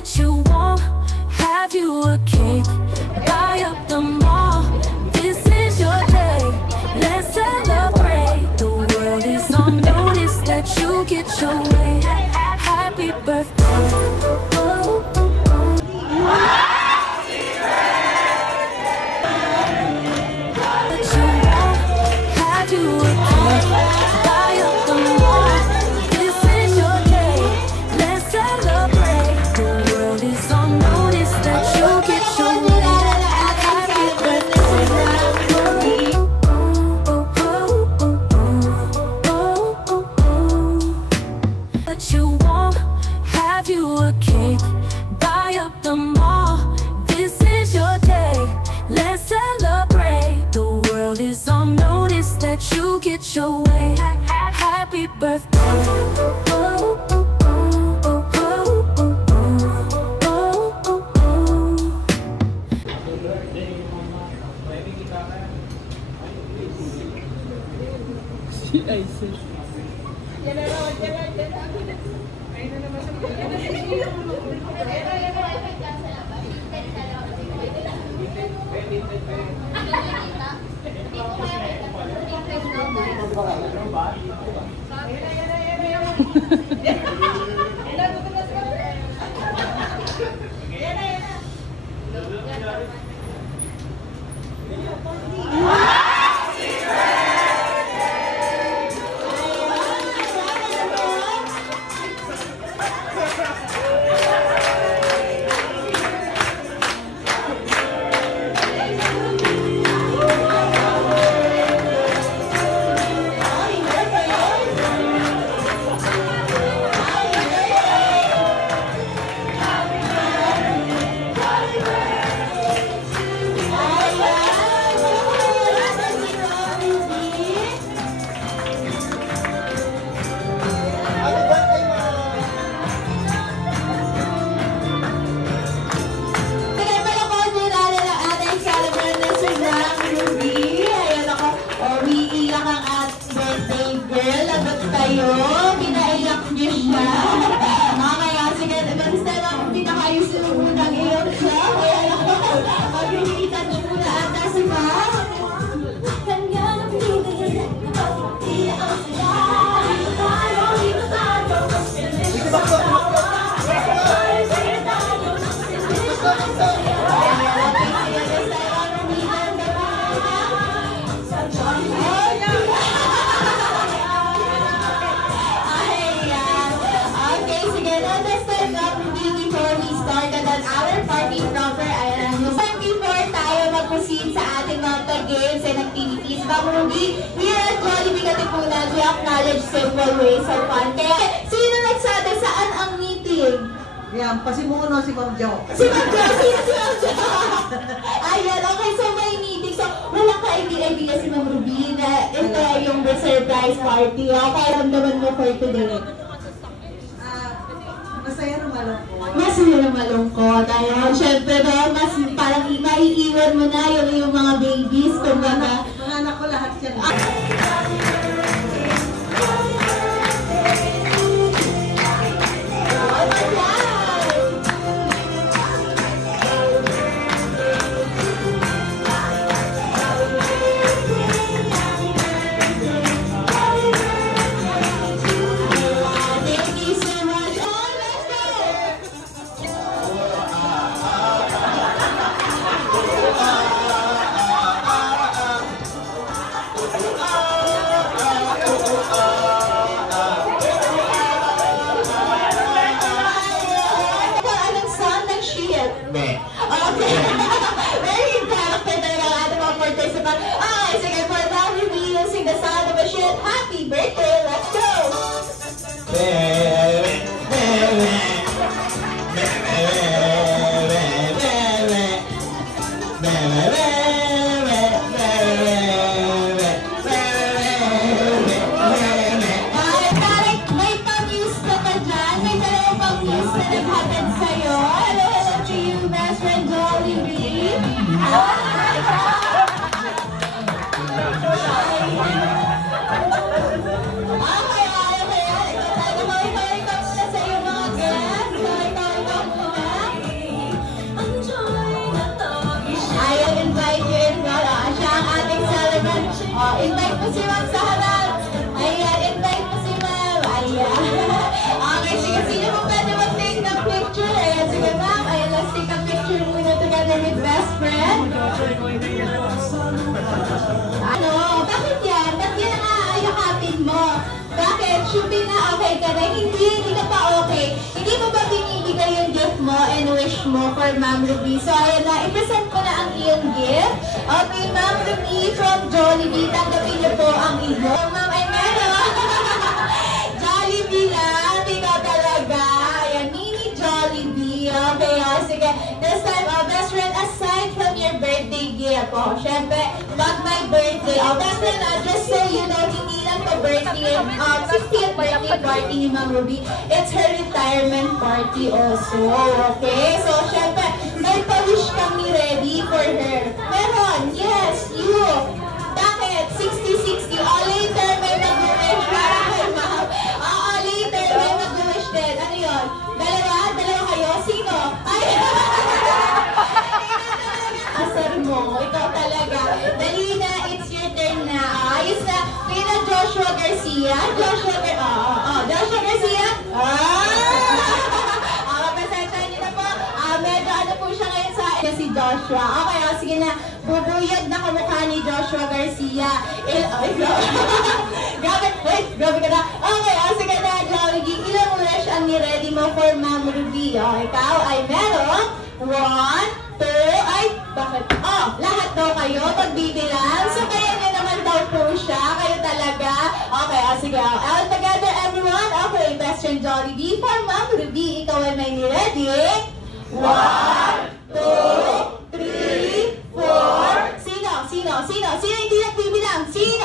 But you won't have you a cake, buy up the mall. This is your day, let's celebrate. The world is on notice that you get your way. Happy birthday. But you won't have you a cake, buy up the mall. This is your day, let's celebrate. The world is on notice that you get your way. Happy birthday. But you won't have you a cake, buy up the mall. This is your day, let's celebrate. The world is on notice that you get your way. Happy birthday. Pinaiyak niyo siya. Kaya sige, basta lang pinakayos mo muna ngayon siya. Kaya lang mag-iitan niyo muna ata si Ma. Kanya ng pinigil na pagpapila ang sila. Sa ating mga games and activities, here at Jollibee Katipunan, we acknowledge simple ways of fun. Kaya, sino nagsabi saan ang meeting? Yan, pasimuno si Ma'am Jo. Si Ma'am Jo, sino si Ma'am Jo? Ayan, okay, so may meeting. So, wala ka idea si Ma'am Ruby na ito yung surprise party. Okay, ramdaman mo for today. Masaya na malungkot. Masaya na malungkot. Ayun, syempre no, mas parang maiiwan mo na yung mga babies. Kung mga anak ko lahat yan. Happy birthday, let's go! May pang-news ka pa dyan? May dalawang pang-news na naghatid sa'yo. Hello, hello to you, best friend Jollibee. friend? Ano? Bakit yan? Ba't yan ang aayakapin mo? Bakit? Shubin na okay ka na? Hindi ka pa okay. Hindi mo ba binibigay yung gift mo and wish mo for Ma'am Ruby? So, ayan na. I-present ko na ang iyong gift. Okay, Ma'am Ruby from Jollibee. Tanggapin niyo po ang iyong. Ma'am, ay meron. Jollibee lang. Ikaw talaga. Ayan, mini Jollibee. Okay, sige. This time, best friend, aside from your birthday gift, syempre, not my birthday. Best friend, just so you know, hindi lang pa birthday, 60th birthday party ni Ma'am Ruby. It's her retirement party also. Okay? So, syempre, may pa-wish kami ready for her. Meron, yes, you. Bakit? 60-60. Later, may mag-wish para kay Ma'am. Later, may mag-wish din. Ano yun? Dalawa kayo? Sino? Ay! Asar mo, ikaw talaga. Dali na, it's your turn na. Ayos na. Pina Joshua Garcia. Joshua Garcia. Pasensya niyo na po. Medyo ano po siya ngayon sa si Joshua. Okay, sige na. Bubuyag na kamukha ni Joshua Garcia. Grabe ka na. Okay, sige na, Jollibee. Ilang wish ang ni-ready mo for Ma'am Ruby? Ikaw ay meron 1, 2, ay, bakit? Lahat daw kayo magbibilang. So, kaya niya naman daw po siya. Kayo talaga. Okay, sige. All together, everyone. Okay, best friend Jollibee for Ma'am Ruby. Ikaw ay may ni-ready. 1, 2, 3, 4. Sino hindi nagbibilang? Sino?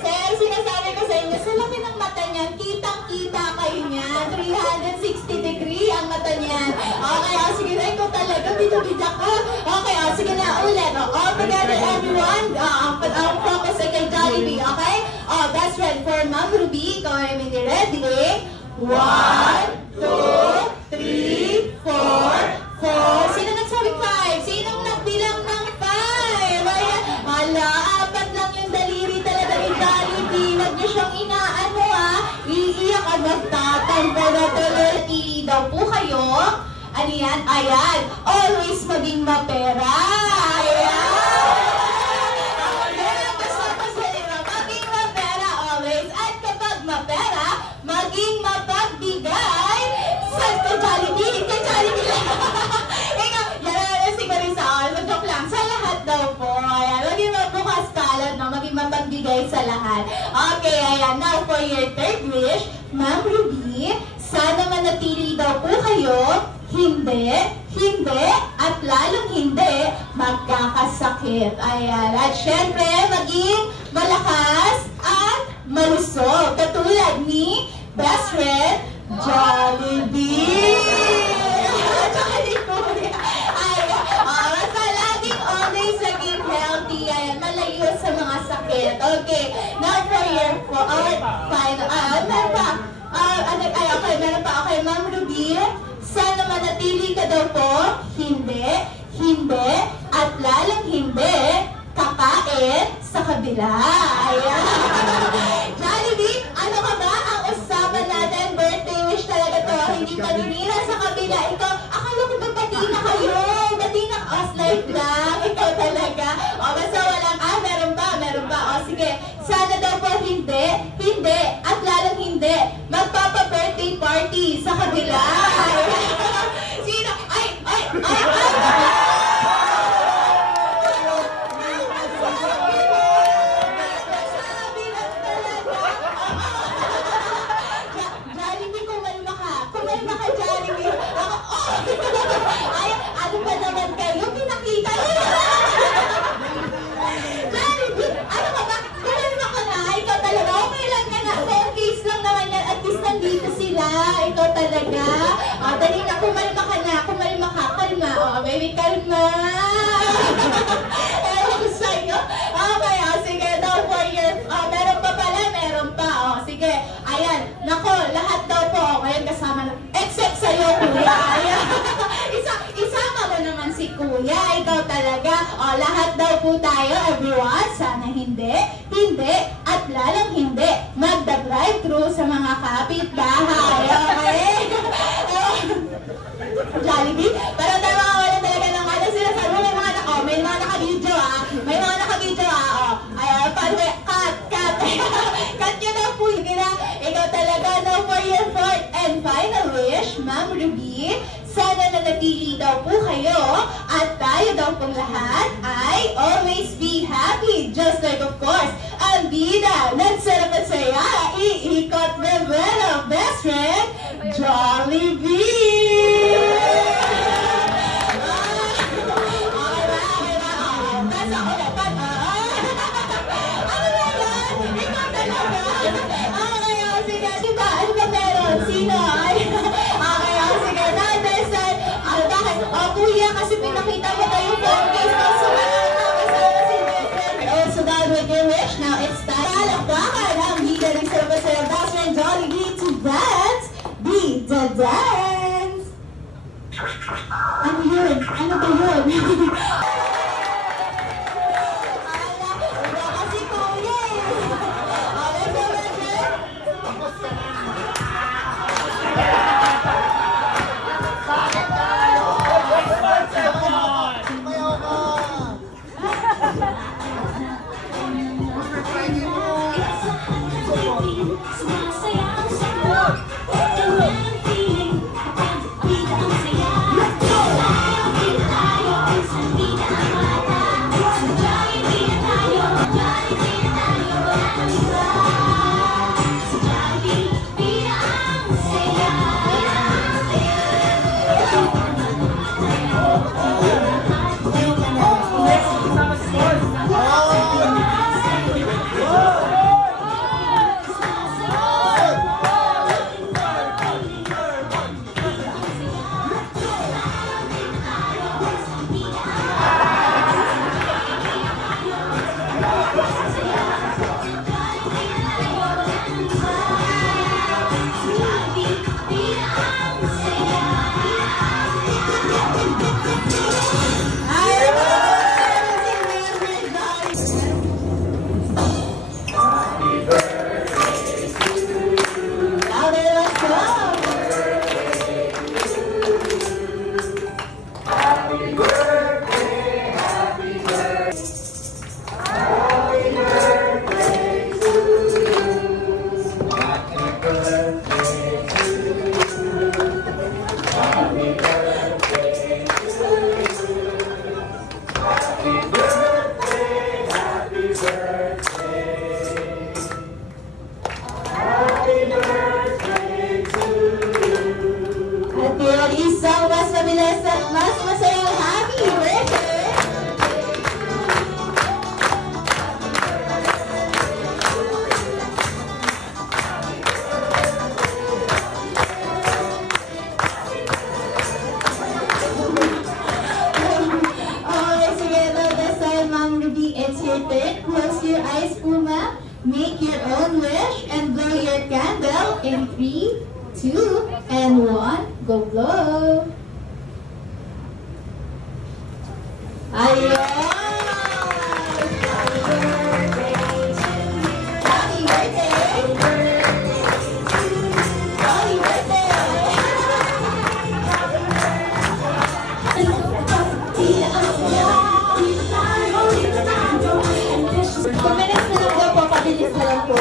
Sir, sinasabi ko sa inyo, sa laki ng mata niyan, kitang-kita kayo niyan. 360 degree ang mata niyan. Okay, sige na, ikaw talaga, bida-bida ka. Okay, sige na, ulit. All together, everyone. Ang focus ay kay Jollibee, okay? Best friend for Ma'am Ruby, ikaw ay may ready. 1, 2, 3, 4, 4. Sino nagsabing 5? Sinong nagbilang ng 5? Ayan, apat lang yung daliri talaga ni Jollibee. Huwag niyo siyang inaano iiyak at magtatampo na tuloy. Pili daw po kayo. Ano yan? Ayan, always maging mapera. Ayan. Maging mapera always. At kapag mapera, maging mapagbigay. Saan ka Jollibee? Kay Jollibee lang. Ikaw, yan si Marisa. Joke lang. Sa lahat daw po. Ayan, maging mabukas palad, no? Maging mapagbigay sa lahat. Okay, ayan. Now, for your third wish, Ma'am Ruby, sana manatili daw po kayo. Hindi, at lalong hindi, magkakasakit. Ayan. At syempre, maging malakas at malusog. Katulad ni best friend, Jollibee. Tsaka ni Kuya. Ayan. Basta laging always naging healthy. Ayan. Malayo sa mga sakit. Okay. Now for your final. Meron pa. Okay. Meron pa. Okay, Ma'am Ruby. Sana manatili ka daw po. Hindi, at lalong hindi, kakain sa kabila. Ayan. Jollibee, ano ka ba? Ang usapan natin, birthday wish talaga to. Hindi paninira sa kabila. Ikaw, akala ko ba pati na kayo? Pati na off-life lang. Ikaw talaga. Basta walang, meron pa. Sige. Sana daw po hindi, at lalong hindi, magpapa-birthday party sa kabila. Sino? Ay! Jollibee, kumalma ka, Jollibee. Ay, ano ba naman kayo? Pinakita niyo. Jollibee, ano ka ba? Kumalma ka na. Ikaw talaga. Okay lang ka na. Phone case lang naman yan. At least nandito sila. Ikaw talaga. Dali na. Kumalma ka na. Kalma. Baby, kalma. Ewan ko sa'yo. Okay, sige. Daw for your... meron pa pala. Meron pa. Sige. Ayan. Nako, lahat daw po. Ngayon kasama na. Except sa'yo, kuya. Ayan. Isama mo naman si kuya. Ikaw talaga. Lahat daw po tayo, everyone. Sana hindi, at lalong hindi, magda-drive-thru sa sa mga kapitbahay. Okay? Jollibee? Pero tayo mga wala talaga ng ano sila sa may mga may mga naka-video may mga naka-video ayan, cut cut yun na po yun na, ikaw talaga no for your fourth and final wish, Ma'am Ruby. Sana nanatili daw po kayo at tayo daw pong lahat ay always be happy, just like of course ang bida nagsarap at saya, iikot rebel of best friend Jollibee. Sino? Ay, okay, sige. Na-understand. Bakit? Kuya, kasi pinakita mo tayo yung phone case mo. So, kasama si Vincent. Also done with your wish. Now, it's time. Palakpakan ang bida ng Sarapasaya Best Friend Jollibee to dance. Be the dance. Ano yun? Ano ba yun? Wala kasi kuya eh. Okay, so Vincent? Isang mas mabilis at mas masayang happy birthday! Okay, sige, this time, Ma'am Ruby, it's your turn. Close your eyes po, ma'am. Make your own wish and blow your candle in 3, 2, and 1. Go blow! Ayun! Happy birthday! Happy birthday! Kung minutes na lang daw po, pabilis na lang po.